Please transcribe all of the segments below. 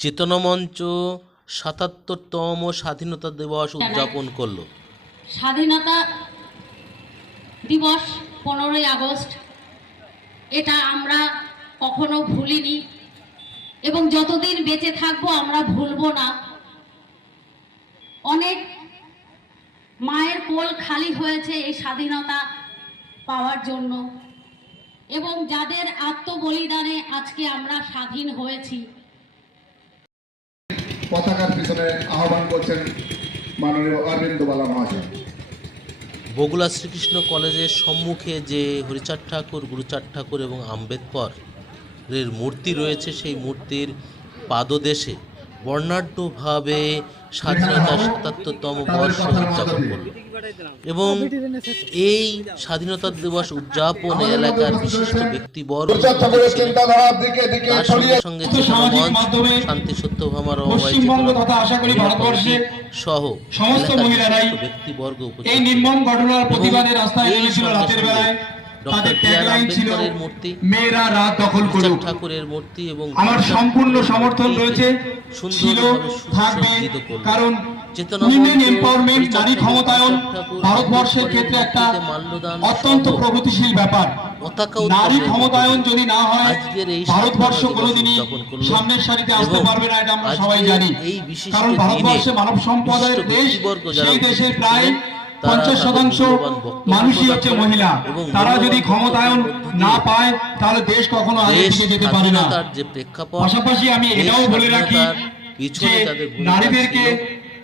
চেতনা মঞ্চ সাতাত্তরতম স্বাধীনতা দিবস উদযাপন করল। স্বাধীনতা দিবস পনেরোই আগস্ট। এটা আমরা কখনো ভুলিনি এবং যতদিন বেঁচে থাকব আমরা ভুলবো না। অনেক মায়ের কোল খালি হয়েছে এই স্বাধীনতা পাওয়ার জন্য এবং যাদের আত্মবলিদানে আজকে আমরা স্বাধীন হয়েছি। পতাকার পিছনে আহ্বান করছেন মাননীয় অরবিন্দ বালা মহাশয়। বগুলা শ্রীকৃষ্ণ কলেজের সম্মুখে যে হরিচাঁদ ঠাকুর, গুরুচাঁদ ঠাকুর এবং আম্বেদকর এর মূর্তি রয়েছে, সেই মূর্তির পাদদেশে বর্ণাঢ্যভাবে স্বাধীনতার সাতাত্তরতম বর্ষ উদযাপন করল। এবং এই স্বাধীনতা দিবস উদযাপনে এলাকার বিশিষ্ট ব্যক্তিবর্গ তার সঙ্গে সঙ্গে মঞ্চ, শান্তি সত্যভামা ভারতবর্ষে সহ সমস্ত মহিলারাই ব্যক্তিবর্গ উপস্থিত এই নির্মম ঘটনার প্রতিবাদে রাস্তায় নেমেছিল রাতের বেলায়। তাদের ট্যাগলাইন ছিল মেয়েরা রাত দখল করুক। ঠাকুরের মূর্তি এবং আমার সম্পূর্ণ সমর্থন রয়েছে ছিল থাকবে কারণ উইমেন এম্পাওয়ারমেন্ট নারী ক্ষমতায়ন ভারতবর্ষের ক্ষেত্রে একটা অত্যন্ত প্রগতিশীল ব্যাপার। নারী ক্ষমতায়ন যদি না হয় ভারতবর্ষ কোনোদিনই সামনের সারিতে আসতে পারবে না এটা আমরা সবাই জানি। কারণ ভারতবর্ষে মানব সম্পদের দেশ সেই দেশের প্রায় পঞ্চাশ শতাংশ মানুষই হচ্ছে মহিলা তারা যদি ক্ষমতায়ন না পায় তাহলে দেশ কখনো আগে যেতে পারে না পাশাপাশি আমি এটাও বলে রাখি যে নারীদেরকে।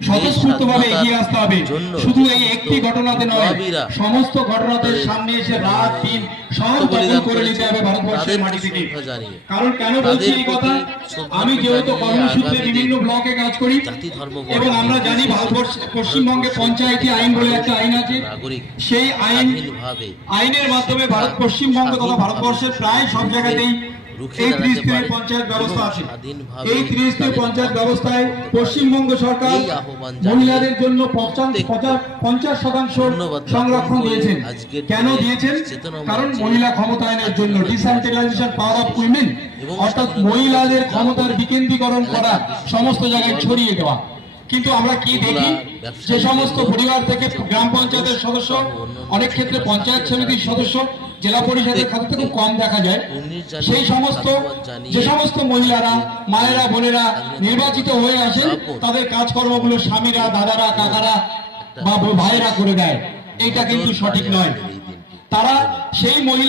স্বতঃস্ফূর্তভাবে এগিয়ে আসতে হবে। শুধু এই একটি ঘটনাতে নয় সমস্ত ঘটনাতে সামনে এসে রাত দিন সব দখল করে নিতে হবে ভারতবর্ষের মাটি থেকে। কারণ কেন বলছি এই কথা? আমি যেহেতু কর্মসূত্রে বিভিন্ন ব্লকে কাজ করি এবং আমরা জানি ভারতবর্ষ পশ্চিমবঙ্গে পঞ্চায়েতি আইন বলে একটা আইন নাগরিক সেই আইন আইনের মাধ্যমে ভারত পশ্চিমবঙ্গ তথা ভারতবর্ষের প্রায় সব জায়গাতেই এই ত্রিস্তরীয় পঞ্চায়েত ব্যবস্থা আছে। এই ত্রিস্তরীয় পঞ্চায়েত ব্যবস্থায় পশ্চিমবঙ্গ সরকার মহিলাদের জন্য পঞ্চাশ শতাংশ সংরক্ষণ দিয়েছেন। কেন দিয়েছেন? কারণ মহিলা ক্ষমতায়নের জন্য ডিসেন্ট্রালাইজেশন পাওয়ার অফ উইমেন অর্থাৎ মহিলাদের ক্ষমতার বিকেন্দ্রীকরণ করা সমস্ত জায়গায় ছড়িয়ে দেওয়া। কিন্তু আমরা কি দেখি? যে সমস্ত পরিবার থেকে গ্রাম পঞ্চায়েতের সদস্য অনেক ক্ষেত্রে পঞ্চায়েত সমিতির সদস্য জেলা পরিষদের খাতে খুব কম দেখা যায়। সেই সমস্ত যে সমস্ত মহিলারা মায়েরা বোনেরা নির্বাচিত হয়ে আসেন তাদের কাজকর্মগুলো স্বামীরা দাদারা কাকারা বা ভাইয়েরা করে দেয়। এইটা কিন্তু সঠিক নয়। তারা সেই মহিলা